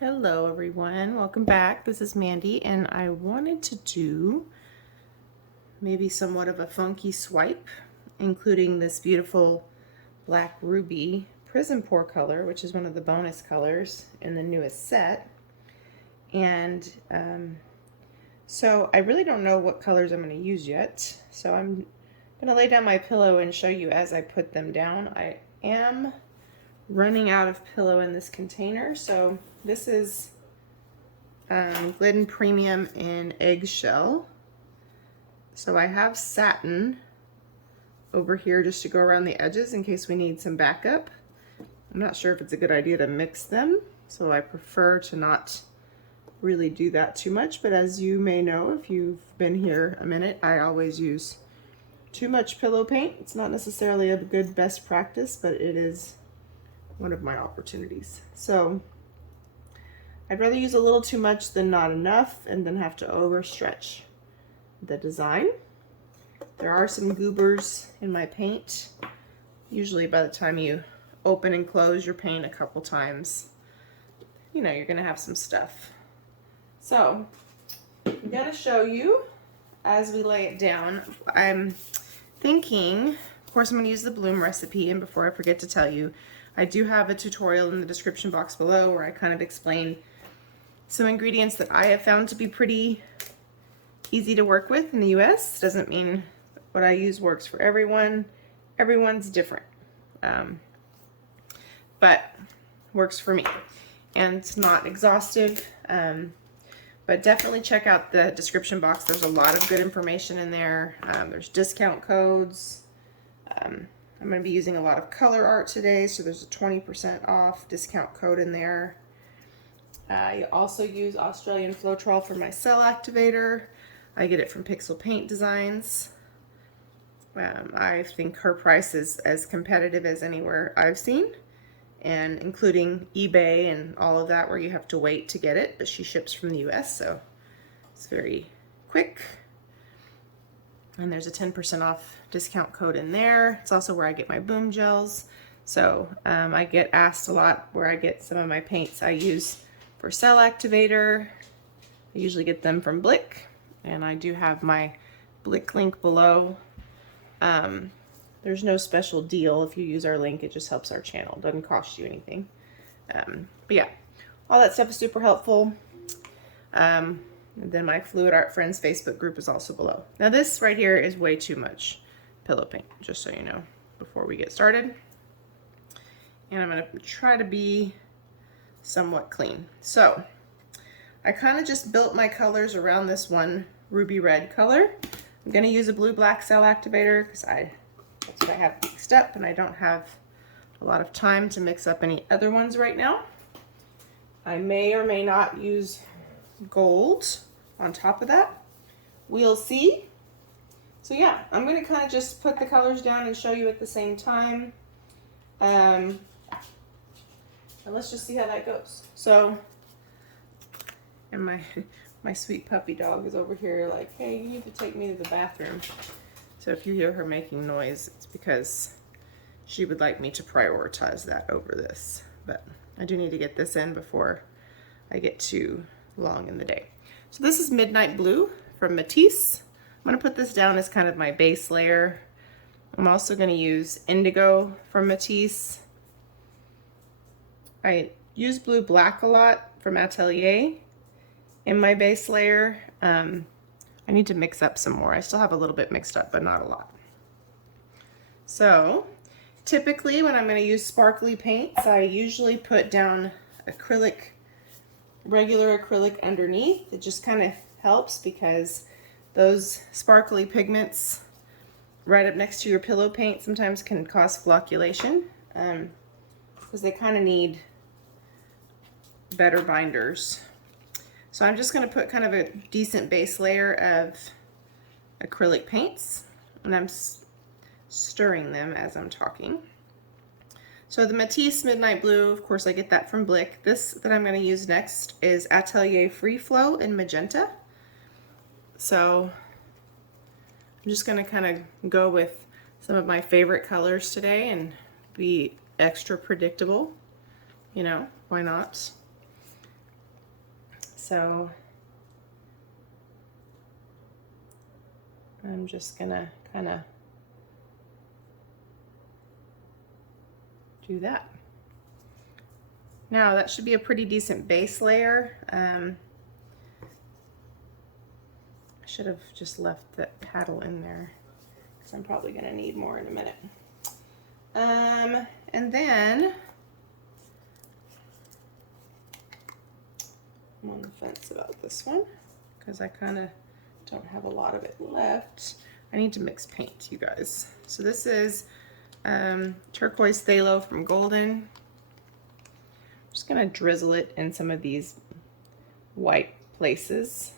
Hello everyone, welcome back. This is Mandy and I wanted to do maybe somewhat of a funky swipe, including this beautiful black ruby PrizmPour color, which is one of the bonus colors in the newest set. And so I really don't know what colors I'm going to use yet, so I'm going to lay down my pillow and show you as I put them down. I am running out of pillow in this container, so this is Glidden Premium in Eggshell. So I have satin over here just to go around the edges in case we need some backup. I'm not sure if it's a good idea to mix them, so I prefer to not really do that too much, but as you may know if you've been here a minute, I always use too much pillow paint. It's not necessarily a good best practice, but it is one of my opportunities. So I'd rather use a little too much than not enough and then have to overstretch the design. There are some goobers in my paint. Usually by the time you open and close your paint a couple times, you know, you're gonna have some stuff. So I'm gonna show you as we lay it down. I'm thinking, of course, I'm gonna use the bloom recipe, and before I forget to tell you, I do have a tutorial in the description box below where I kind of explain some ingredients that I have found to be pretty easy to work with in the US. Doesn't mean what I use works for everyone. Everyone's different, but works for me. And it's not exhaustive, but definitely check out the description box. There's a lot of good information in there. There's discount codes. I'm going to be using a lot of Colourarte today, so there's a 20% off discount code in there. I also use Australian Floetrol for my cell activator. I get it from Pixel Paint Designs. I think her price is as competitive as anywhere I've seen, and including eBay and all of that where you have to wait to get it, but she ships from the US, so it's very quick. And there's a 10% off discount code in there. It's also where I get my boom gels. So I get asked a lot where I get some of my paints I use for cell activator. I usually get them from Blick, and I do have my Blick link below. There's no special deal if you use our link. It just helps our channel. It doesn't cost you anything. But yeah, all that stuff is super helpful. And then my Fluid Art Friends Facebook group is also below. Now this right here is way too much pillow paint, just so you know, before we get started. And I'm gonna try to be somewhat clean. So I kind of just built my colors around this one ruby red color. I'm gonna use a blue black cell activator because that's what I have mixed up, and I don't have a lot of time to mix up any other ones right now. I may or may not use gold on top of that. We'll see. So yeah, I'm going to kind of just put the colors down and show you at the same time. And let's just see how that goes. So, and my sweet puppy dog is over here like, hey, you need to take me to the bathroom. So if you hear her making noise, it's because she would like me to prioritize that over this. But I do need to get this in before I get too long in the day. So this is Midnight Blue from Matisse. I'm going to put this down as kind of my base layer. I'm also going to use Indigo from Matisse. I use Blue Black a lot from Atelier in my base layer. I need to mix up some more. I still have a little bit mixed up, but not a lot. So typically when I'm going to use sparkly paints, I usually put down acrylic, regular acrylic underneath. It just kind of helps because those sparkly pigments right up next to your pillow paint sometimes can cause flocculation because they kind of need better binders. So I'm just going to put kind of a decent base layer of acrylic paints, and I'm stirring them as I'm talking. So the Matisse Midnight Blue, of course I get that from Blick. This that I'm going to use next is Atelier Free Flow in Magenta. So I'm just going to kind of go with some of my favorite colors today and be extra predictable. You know, why not? So I'm just gonna kind of do that. Now that should be a pretty decent base layer. I should have just left that paddle in there because I'm probably gonna need more in a minute. And then I'm on the fence about this one because I kind of don't have a lot of it left. I need to mix paint, you guys. So this is Turquoise Pthalo from Golden. I'm just gonna drizzle it in some of these white places.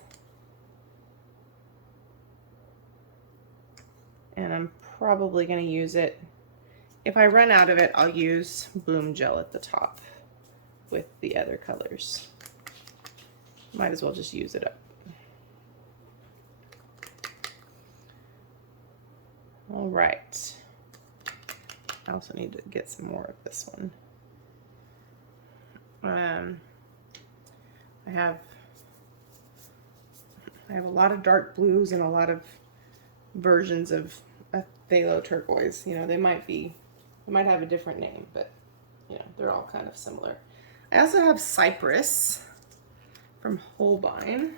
And I'm probably gonna use it. If I run out of it, I'll use Bloom Gel at the top with the other colors. Might as well just use it up. All right. I also need to get some more of this one. I have a lot of dark blues and a lot of versions of a Pthalo turquoise. You know, they might have a different name, but you know, they're all kind of similar. I also have Cypress from Holbein,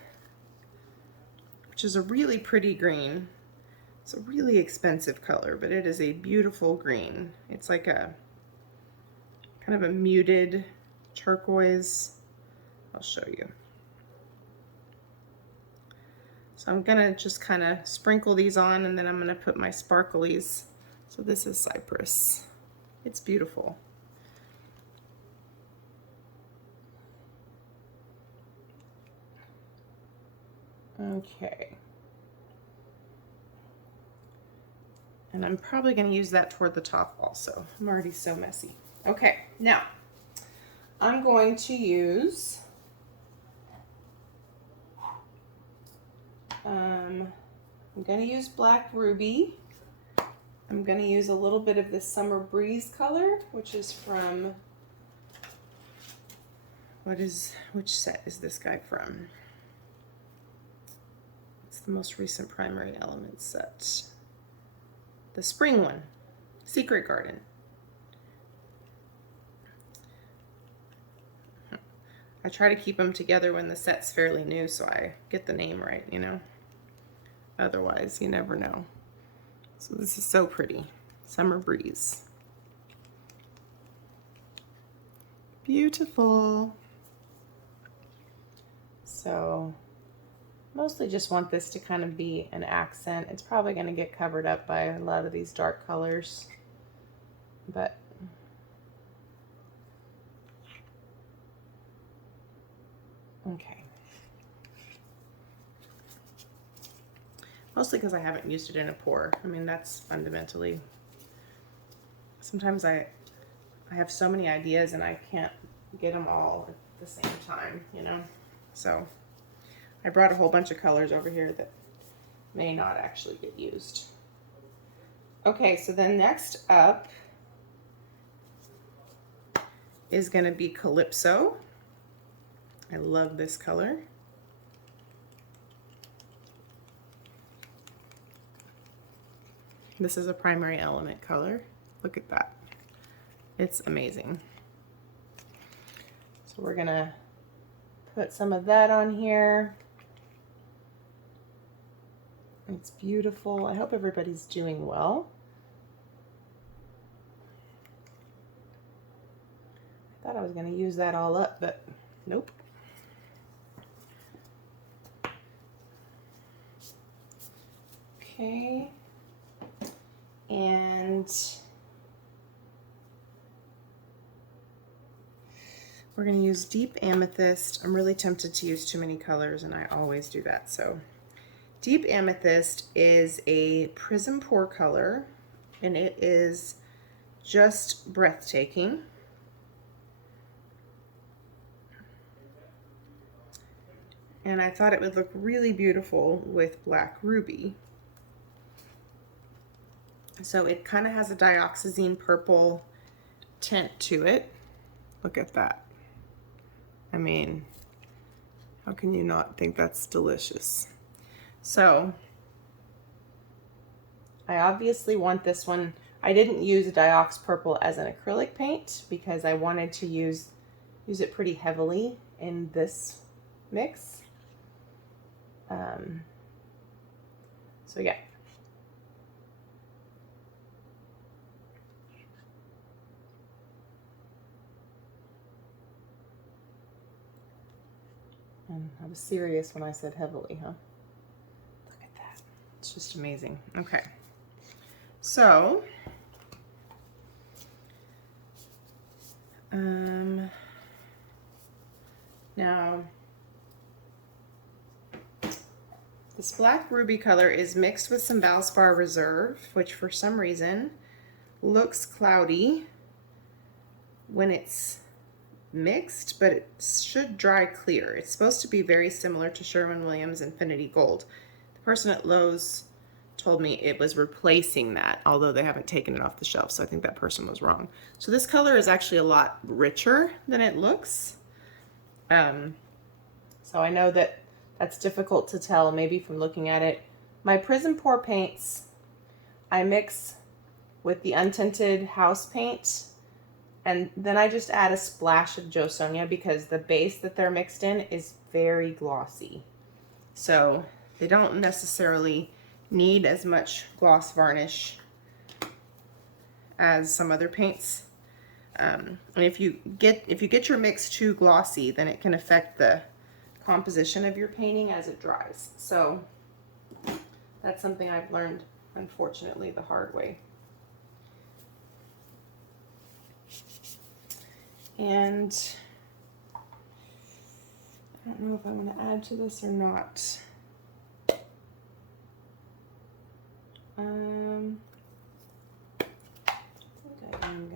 which is a really pretty green. It's a really expensive color, but it is a beautiful green. It's like a kind of a muted turquoise. I'll show you. So I'm gonna just kind of sprinkle these on, and then I'm gonna put my sparklies. So this is Cypress. It's beautiful. Okay. And I'm probably going to use that toward the top also. I'm already so messy. Okay, now I'm going to use Black Ruby. I'm going to use a little bit of this Summer Breeze color, which is from, which set is this guy from? It's the most recent Primary Elements set. The spring one, Secret Garden. I try to keep them together when the set's fairly new so I get the name right, you know? Otherwise, you never know. So this is so pretty. Summer Breeze. Beautiful. So mostly just want this to kind of be an accent. It's probably going to get covered up by a lot of these dark colors, but okay. Mostly because I haven't used it in a pour. I mean, that's fundamentally, sometimes I have so many ideas and I can't get them all at the same time, you know? So I brought a whole bunch of colors over here that may not actually get used. Okay, so then next up is going to be Calypso. I love this color. This is a primary element color. Look at that. It's amazing. So we're going to put some of that on here. It's beautiful. I hope everybody's doing well. I thought I was going to use that all up, but nope. Okay. And we're going to use Deep Amethyst. I'm really tempted to use too many colors, and I always do that. So Deep Amethyst is a PrizmPour color, and it is just breathtaking. And I thought it would look really beautiful with Black Ruby. So it kind of has a dioxazine purple tint to it. Look at that. I mean, How can you not think that's delicious? So I obviously want this one. I didn't use Diox Purple as an acrylic paint because I wanted to use it pretty heavily in this mix. So yeah. And I was serious when I said heavily, huh? Look at that. It's just amazing. Okay. So, now this black ruby color is mixed with some Valspar Reserve, which for some reason looks cloudy when it's mixed, but it should dry clear. It's supposed to be very similar to Sherwin-Williams Infinity Gold. The person at Lowe's told me it was replacing that, although they haven't taken it off the shelf, so I think that person was wrong. So this color is actually a lot richer than it looks. So I know that that's difficult to tell maybe from looking at it. My PrizmPour paints, I mix with the Untinted house paint, and then I just add a splash of Jo Sonja because the base that they're mixed in is very glossy. So they don't necessarily need as much gloss varnish as some other paints. And if you get your mix too glossy, then it can affect the composition of your painting as it dries. So that's something I've learned, unfortunately, the hard way. And I don't know if I want to add to this or not. I think I am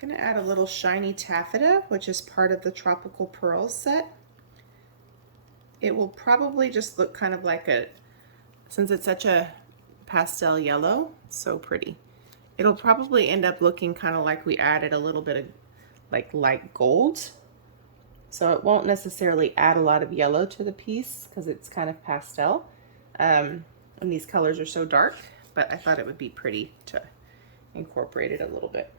going to add a little shiny taffeta, which is part of the Tropical Pearls set. It will probably just look kind of like since it's such a pastel yellow, so pretty. It'll probably end up looking kind of like we added a little bit of like light gold. So it won't necessarily add a lot of yellow to the piece because it's kind of pastel. And these colors are so dark, but I thought it would be pretty to incorporate it a little bit.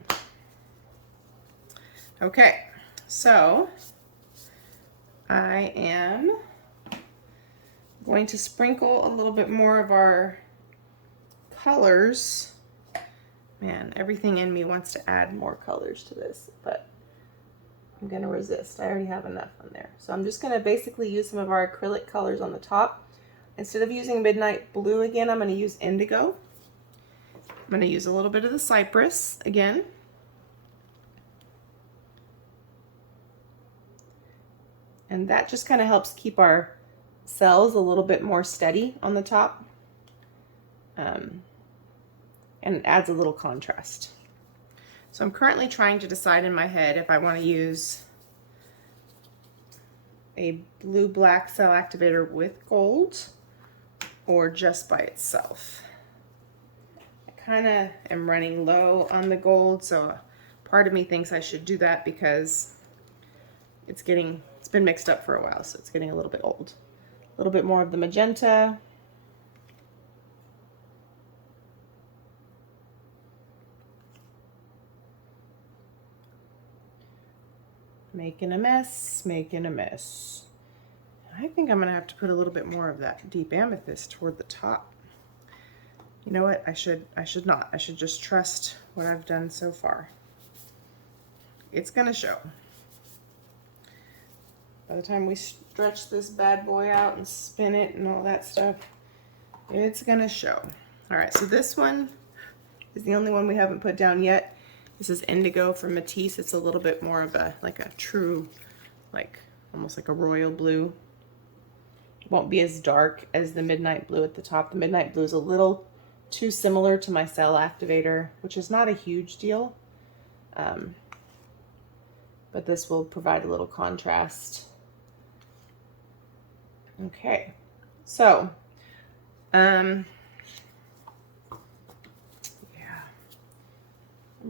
Okay, so I am going to sprinkle a little bit more of our colors. Man, everything in me wants to add more colors to this, but I'm gonna resist. I already have enough on there. So I'm just gonna basically use some of our acrylic colors on the top. Instead of using Midnight Blue again, I'm gonna use Indigo. I'm gonna use a little bit of the Cypress again. And that just kind of helps keep our cells a little bit more steady on the top. And it adds a little contrast. So I'm currently trying to decide in my head if I want to use a blue-black cell activator with gold or just by itself. I kind of am running low on the gold, so part of me thinks I should do that because it's been mixed up for a while, so it's getting a little bit old. A little bit more of the magenta. Making a mess, making a mess. I think I'm gonna have to put a little bit more of that deep amethyst toward the top. You know what? I should not. I should just trust what I've done so far. It's gonna show. By the time we stretch this bad boy out and spin it and all that stuff, it's gonna show. All right, so this one is the only one we haven't put down yet. This is Indigo from Matisse. It's a little bit more of a true, almost like a royal blue. It won't be as dark as the Midnight Blue at the top. The Midnight Blue is a little too similar to my cell activator, which is not a huge deal. But this will provide a little contrast. Okay, so, I'm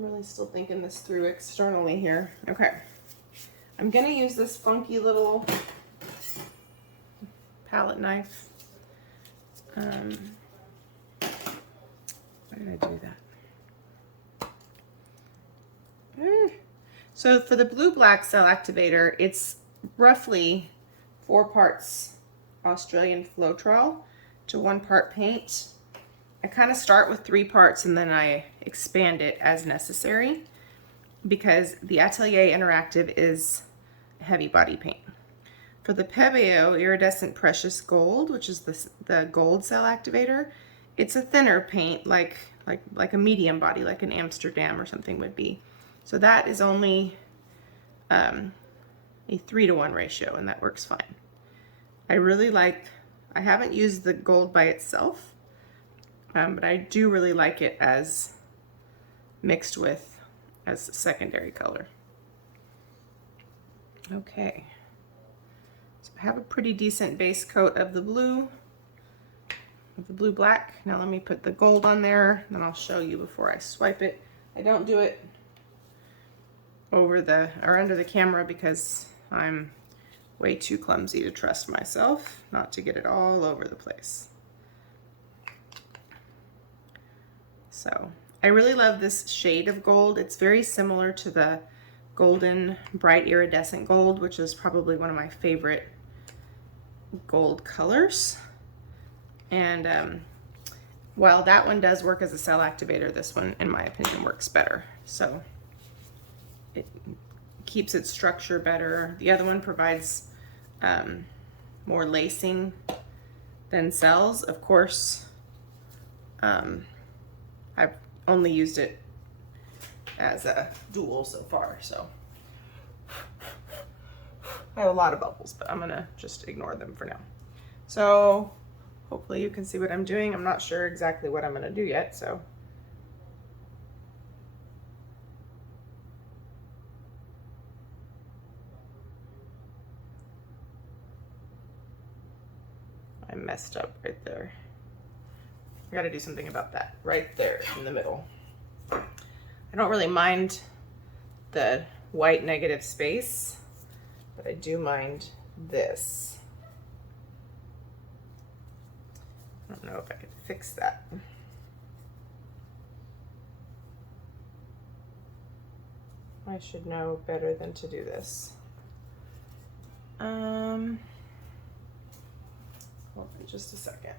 really still thinking this through externally here. Okay. I'm going to use this funky little palette knife. Why did I do that? So for the blue-black cell activator, it's roughly 4 parts Australian Floetrol to 1 part paint. I kind of start with 3 parts and then I expand it as necessary because the Atelier Interactive is heavy body paint. For the Pebeo Iridescent Precious Gold, which is the gold cell activator, it's a thinner paint like a medium body, like an Amsterdam or something would be. So that is only a 3-to-1 ratio, and that works fine. I haven't used the gold by itself, but I do really like it as mixed with as a secondary color. Okay, so I have a pretty decent base coat of the blue, black. Now let me put the gold on there, and then I'll show you before I swipe it. I don't do it over the or under the camera because I'm way too clumsy to trust myself not to get it all over the place. So I really love this shade of gold. It's very similar to the golden bright iridescent gold, which is probably one of my favorite gold colors. And while that one does work as a cell activator, this one in my opinion works better. So it keeps its structure better. The other one provides more lacing than cells. Of course, I've only used it as a dual so far, so I have a lot of bubbles, but I'm gonna just ignore them for now. So hopefully you can see what I'm doing. I'm not sure exactly what I'm gonna do yet, so I messed up right there. I gotta do something about that right there in the middle. I don't really mind the white negative space, but I do mind this. I don't know if I could fix that. I should know better than to do this. Hold on just a second.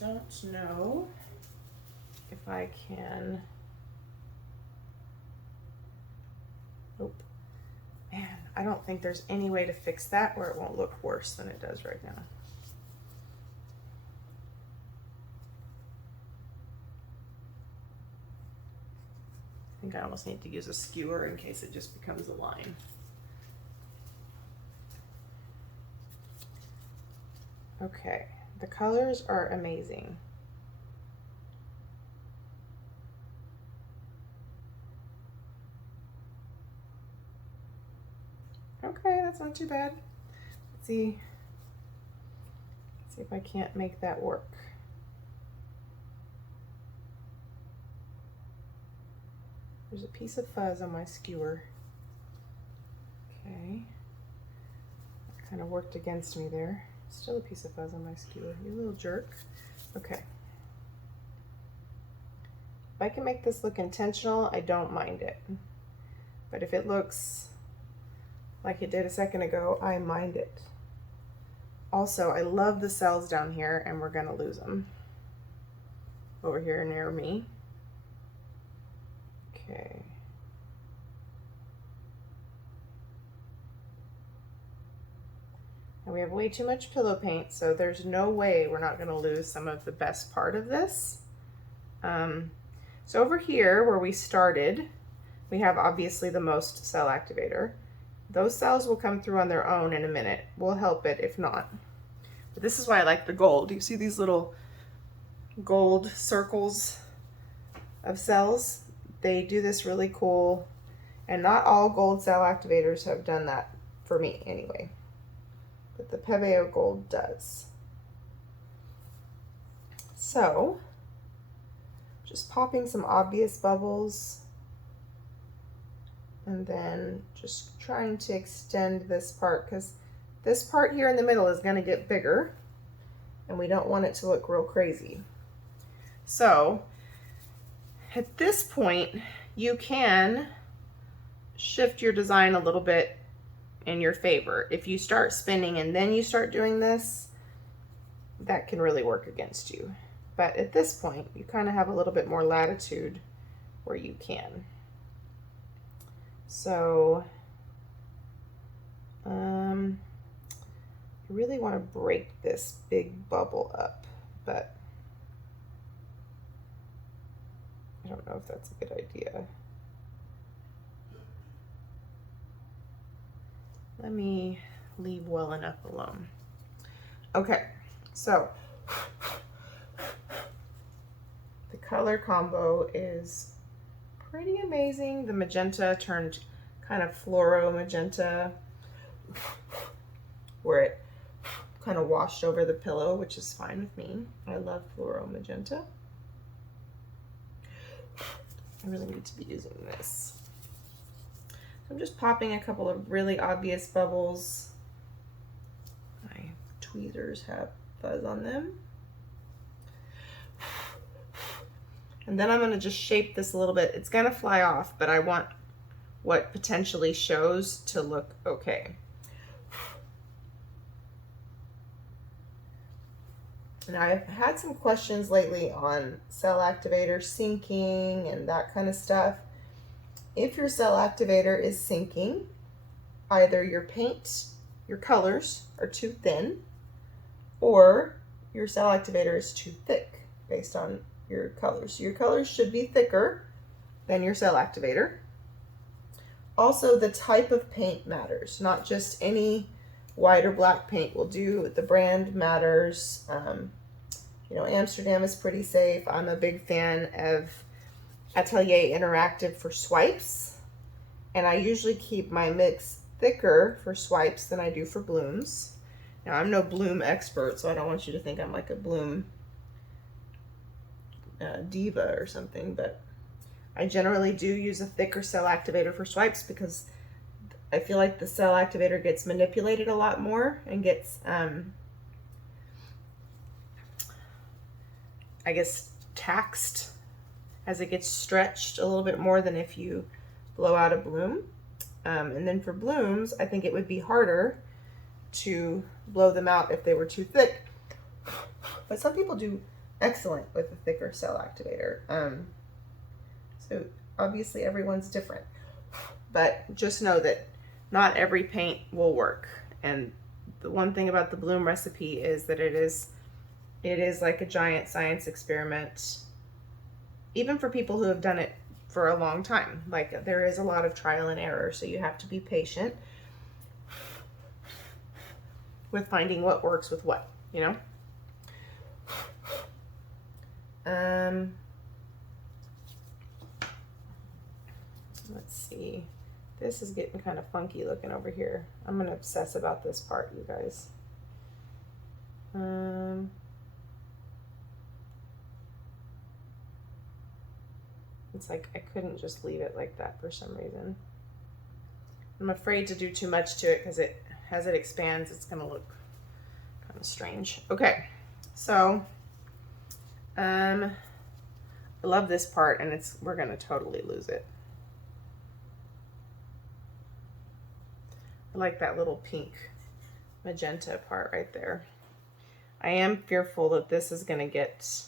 I don't know if I can. Nope. Man, I don't think there's any way to fix that where it won't look worse than it does right now. I think I almost need to use a skewer in case it just becomes a line. Okay, the colors are amazing. Okay, that's not too bad. Let's see if I can't make that work. There's a piece of fuzz on my skewer. Okay, that kind of worked against me there. Still a piece of fuzz on my skewer, you little jerk. Okay. If I can make this look intentional, I don't mind it. But if it looks like it did a second ago, I mind it. Also, I love the cells down here, and we're gonna lose them. Over here near me. Okay. And we have way too much pillow paint, so there's no way we're not gonna lose some of the best part of this. So over here where we started, we have obviously the most cell activator. Those cells will come through on their own in a minute. We'll help it if not. But this is why I like the gold. You see these little gold circles of cells? They do this really cool, and not all gold cell activators have done that for me anyway. But the Pebeo Gold does. So, just popping some obvious bubbles. And then just trying to extend this part, because this part here in the middle is going to get bigger and we don't want it to look real crazy. So at this point, you can shift your design a little bit in your favor. If you start spinning and then you start doing this, that can really work against you. But at this point, you kind of have a little bit more latitude where you can. So, I really want to break this big bubble up, but I don't know if that's a good idea. Let me leave well enough alone. Okay, so the color combo is pretty amazing. The magenta turned kind of fluoro magenta, where it kind of washed over the pillow, which is fine with me. I love fluoro magenta. I really need to be using this. So I'm just popping a couple of really obvious bubbles. My tweezers have fuzz on them. And then I'm going to just shape this a little bit. It's going to fly off, but I want what potentially shows to look okay. And I've had some questions lately on cell activator sinking and that kind of stuff. If your cell activator is sinking, either your paint, your colors are too thin, or your cell activator is too thick based on your colors. So your colors should be thicker than your cell activator. Also, the type of paint matters. Not just any white or black paint will do. The brand matters. You know, Amsterdam is pretty safe. I'm a big fan of Atelier Interactive for swipes, and I usually keep my mix thicker for swipes than I do for blooms. Now, I'm no bloom expert, so I don't want you to think I'm like a bloom diva or something, but I generally do use a thicker cell activator for swipes because I feel like the cell activator gets manipulated a lot more and gets, I guess, taxed as it gets stretched a little bit more than if you blow out a bloom. And then for blooms, I think it would be harder to blow them out if they were too thick. But some people do excellent with a thicker cell activator. So obviously everyone's different. But just know that not every paint will work. And the one thing about the bloom recipe is that it is like a giant science experiment, even for people who have done it for a long time. Like, there is a lot of trial and error, so you have to be patient with finding what works with what, you know? Let's see. This is getting kind of funky looking over here. I'm gonna obsess about this part, you guys. It's like I couldn't just leave it like that for some reason. I'm afraid to do too much to it because as it expands, it's gonna look kind of strange. Okay, so I love this part, and we're gonna totally lose it. I like that little pink magenta part right there. I am fearful that this is gonna get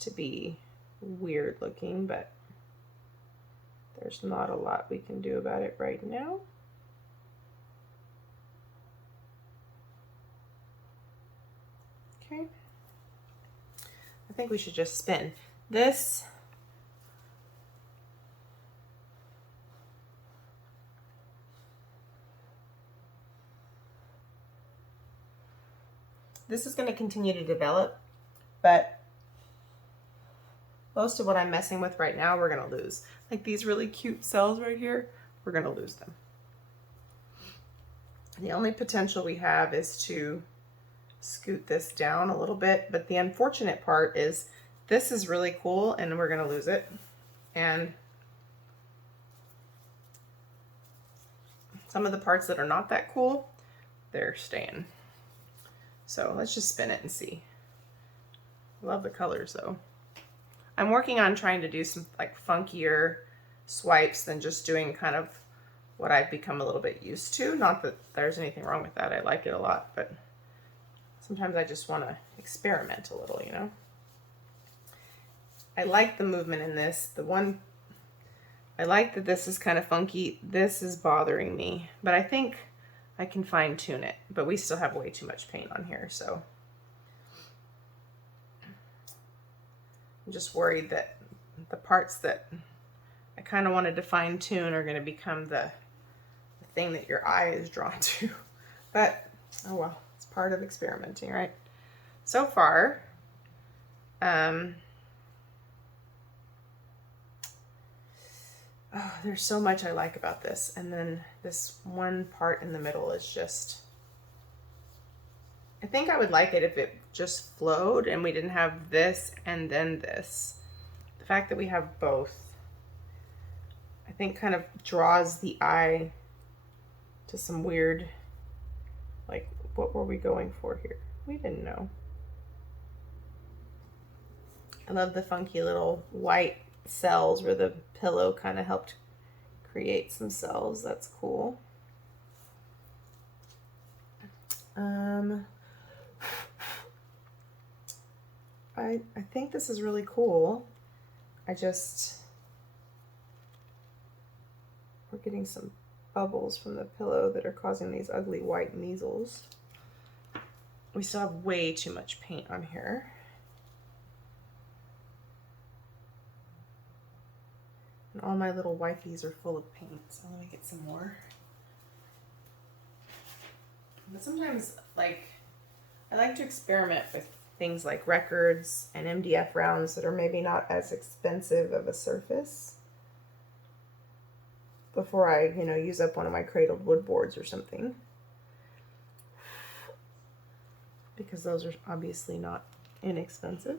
to be weird looking, but there's not a lot we can do about it right now. Okay, I think we should just spin this. This is going to continue to develop, but most of what I'm messing with right now, we're going to lose. Like these really cute cells right here, we're going to lose them. The only potential we have is to scoot this down a little bit, but the unfortunate part is this is really cool and we're going to lose it. And Some of the parts that are not that cool, they're staying. So let's just spin it and see. Love the colors though. I'm working on trying to do some like funkier swipes than just doing kind of what I've become a little bit used to. Not that there's anything wrong with that. I like it a lot, but sometimes I just want to experiment a little, you know? I like the movement in this. I like that this is kind of funky. This is bothering me, but I think I can fine tune it, but we still have way too much paint on here, so. I'm just worried that the parts that I kind of wanted to fine tune are going to become the thing that your eye is drawn to. But, oh well, it's part of experimenting, right? So far, oh, there's so much I like about this. And then this one part in the middle is just, I think I would like it if it just flowed and we didn't have this and then this. The fact that we have both, I think kind of draws the eye to some weird, like, what were we going for here? We didn't know. I love the funky little white cells where the pillow kind of helped create some cells. That's cool. I think this is really cool. We're getting some bubbles from the pillow that are causing these ugly white measles. We still have way too much paint on here. And all my little wipes are full of paint, so let me get some more. But sometimes, like, I like to experiment with things like records and MDF rounds that are maybe not as expensive of a surface before I, you know, use up one of my cradled wood boards or something. Because those are obviously not inexpensive.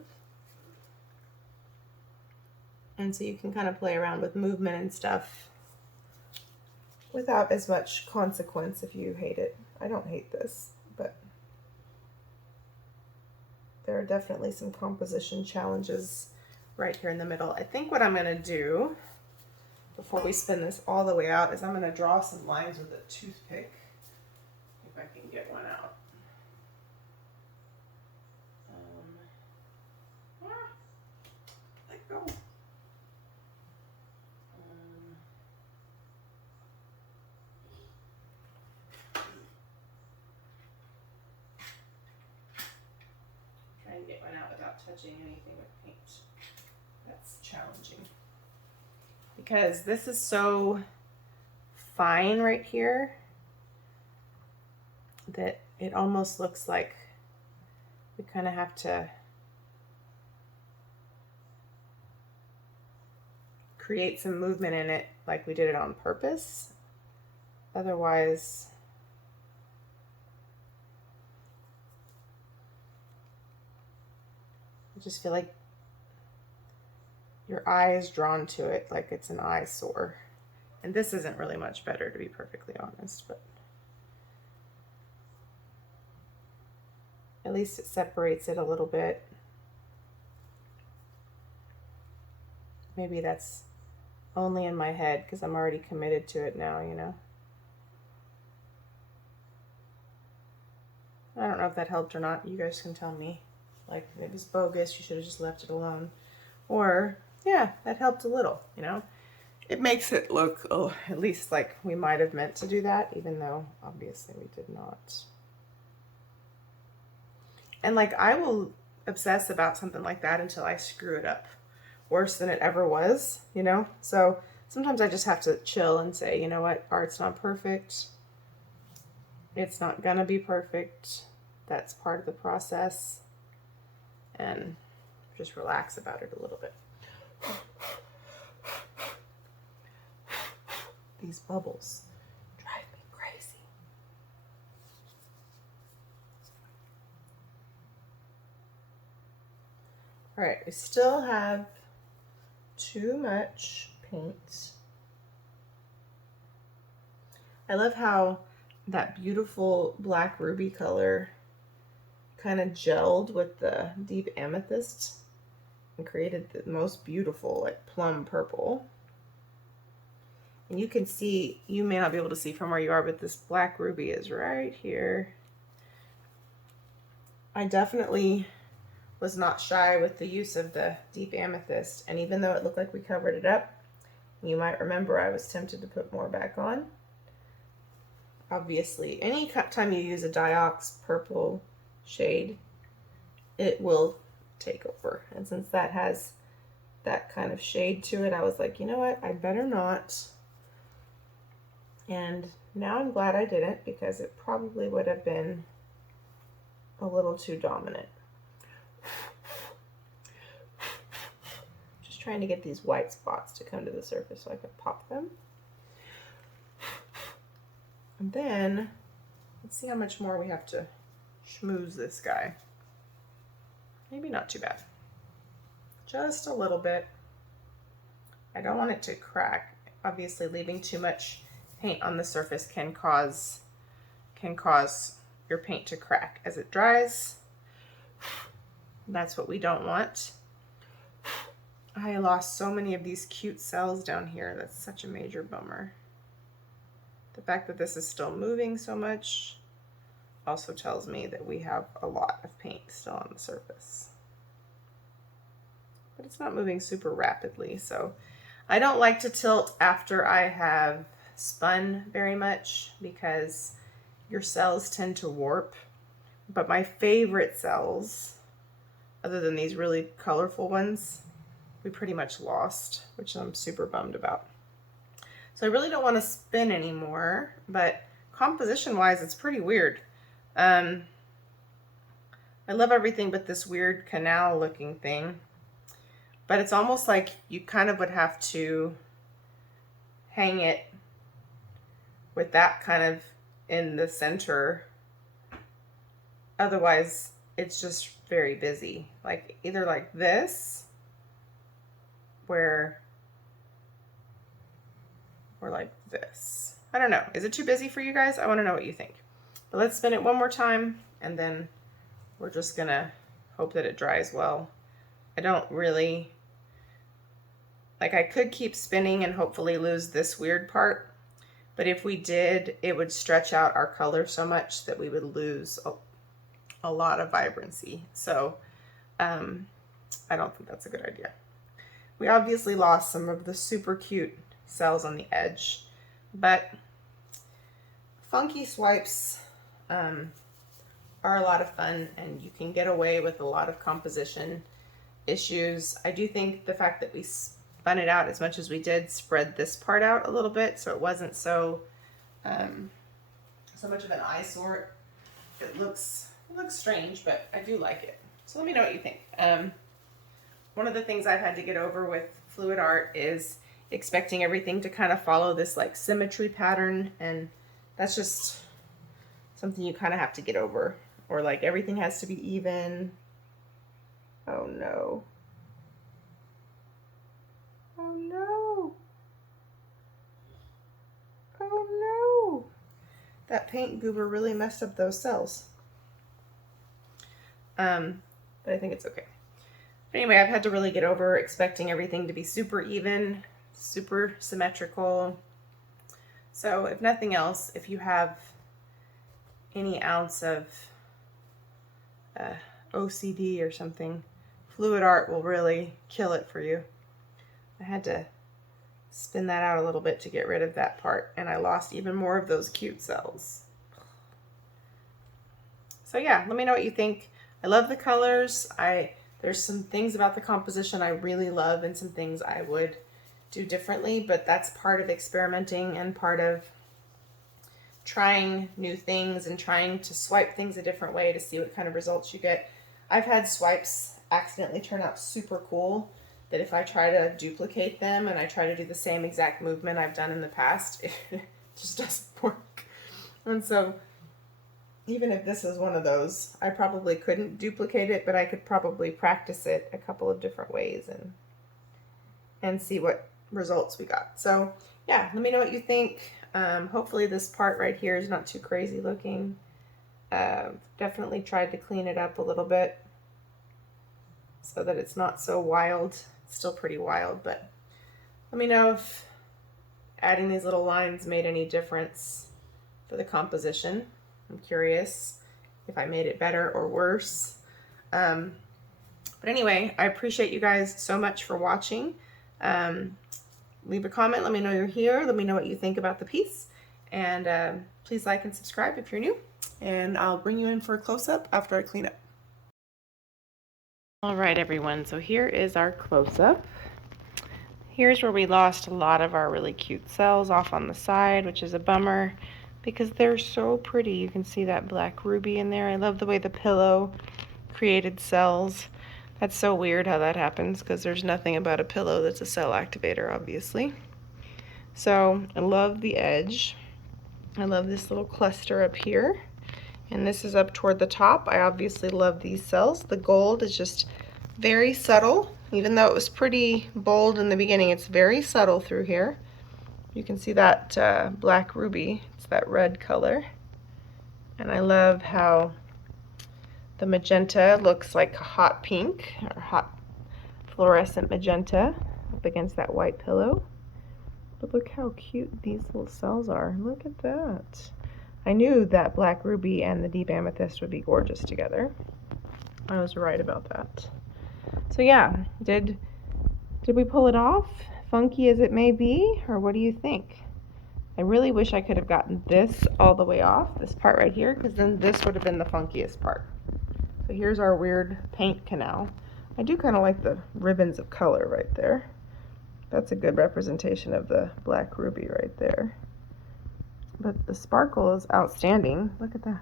And so you can kind of play around with movement and stuff without as much consequence if you hate it. I don't hate this, but there are definitely some composition challenges right here in the middle. I think what I'm going to do before we spin this all the way out is I'm going to draw some lines with a toothpick, if I can get one out. Let go. Try and get one out without touching anything with paint. That's challenging. Because this is so fine right here that it almost looks like we kind of have to create some movement in it like we did it on purpose. Otherwise, I just feel like your eye is drawn to it like it's an eyesore. And this isn't really much better, to be perfectly honest, but at least it separates it a little bit. Maybe that's only in my head because I'm already committed to it now, you know. I don't know if that helped or not. You guys can tell me. Like, it was bogus, you should have just left it alone. Or, yeah, that helped a little, you know. It makes it look, oh, at least like we might have meant to do that, even though obviously we did not. And like, I will obsess about something like that until I screw it up worse than it ever was, you know? So sometimes I just have to chill and say, you know what, art's not perfect. It's not gonna be perfect. That's part of the process. And just relax about it a little bit. These bubbles drive me crazy. All right, we still have too much paint. I love how that beautiful black ruby color kind of gelled with the deep amethyst and created the most beautiful like plum purple. And you can see, you may not be able to see from where you are, but this black ruby is right here. I definitely was not shy with the use of the deep amethyst, and even though it looked like we covered it up, you might remember I was tempted to put more back on. Obviously, any time you use a Diox purple shade, it will take over. And since that has that kind of shade to it, I was like, you know what, I better not. And now I'm glad I didn't, because it probably would have been a little too dominant. Just trying to get these white spots to come to the surface so I could pop them. And then, let's see how much more we have to schmooze this guy. Maybe not too bad. Just a little bit. I don't want it to crack. Obviously, leaving too much paint on the surface can cause your paint to crack as it dries. That's what we don't want. I lost so many of these cute cells down here. That's such a major bummer. The fact that this is still moving so much also tells me that we have a lot of paint still on the surface. But it's not moving super rapidly, so I don't like to tilt after I have spun very much because your cells tend to warp. But my favorite cells, other than these really colorful ones, we pretty much lost, which I'm super bummed about. So I really don't want to spin anymore, but composition-wise, it's pretty weird. I love everything but this weird canal-looking thing. But it's almost like you kind of would have to hang it with that kind of in the center. Otherwise, it's just very busy. Like either like this, or like this. I don't know. Is it too busy for you guys? I want to know what you think. But let's spin it one more time, and then we're just gonna hope that it dries well. I don't really, like, I could keep spinning and hopefully lose this weird part, but if we did, it would stretch out our color so much that we would lose a lot of vibrancy. So I don't think that's a good idea. We obviously lost some of the super cute cells on the edge, but funky swipes are a lot of fun, and you can get away with a lot of composition issues. I do think the fact that we spun it out as much as we did spread this part out a little bit, so it wasn't so much of an eyesore. It looks strange, but I do like it. So let me know what you think. One of the things I've had to get over with fluid art is expecting everything to kind of follow this like symmetry pattern, and that's just something you kind of have to get over, or like everything has to be even. Oh no. Oh no. Oh no. That paint goober really messed up those cells. But I think it's okay. But anyway, I've had to really get over expecting everything to be super even, super symmetrical. So if nothing else, if you have any ounce of OCD or something, fluid art will really kill it for you. I had to spin that out a little bit to get rid of that part, and I lost even more of those cute cells. So yeah, let me know what you think. I love the colors. There's some things about the composition I really love and some things I would do differently, but that's part of experimenting and part of trying new things and trying to swipe things a different way to see what kind of results you get. I've had swipes accidentally turn out super cool that if I try to duplicate them and I try to do the same exact movement I've done in the past, it just doesn't work. And so even if this is one of those, I probably couldn't duplicate it, but I could probably practice it a couple of different ways and see what results we got. So yeah, let me know what you think. Hopefully this part right here is not too crazy looking. Definitely tried to clean it up a little bit so that it's not so wild. It's still pretty wild, but let me know if adding these little lines made any difference for the composition. I'm curious if I made it better or worse. But anyway, I appreciate you guys so much for watching. Leave a comment, let me know you're here, let me know what you think about the piece, and please like and subscribe if you're new, and I'll bring you in for a close-up after I clean up. All right, everyone, so here is our close-up. Here's where we lost a lot of our really cute cells off on the side, which is a bummer because they're so pretty. You can see that black ruby in there. I love the way the pillow created cells. That's so weird how that happens because there's nothing about a pillow that's a cell activator, obviously. So I love the edge. I love this little cluster up here. And this is up toward the top. I obviously love these cells. The gold is just very subtle. Even though it was pretty bold in the beginning, it's very subtle through here. You can see that black ruby. It's that red color. And I love how the magenta looks like hot pink or hot fluorescent magenta up against that white pillow. But look how cute these little cells are. Look at that. I knew that black ruby and the deep amethyst would be gorgeous together. I was right about that. So yeah, did we pull it off? Funky as it may be, or what do you think? I really wish I could have gotten this all the way off, this part right here, because then this would have been the funkiest part. So here's our weird paint canal. I do kind of like the ribbons of color right there. That's a good representation of the black ruby right there. But the sparkle is outstanding. Look at that.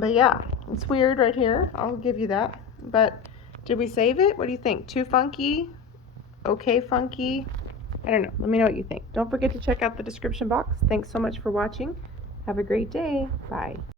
But yeah, it's weird right here. I'll give you that. But did we save it? What do you think? Too funky? Okay funky? I don't know. Let me know what you think. Don't forget to check out the description box. Thanks so much for watching. Have a great day. Bye.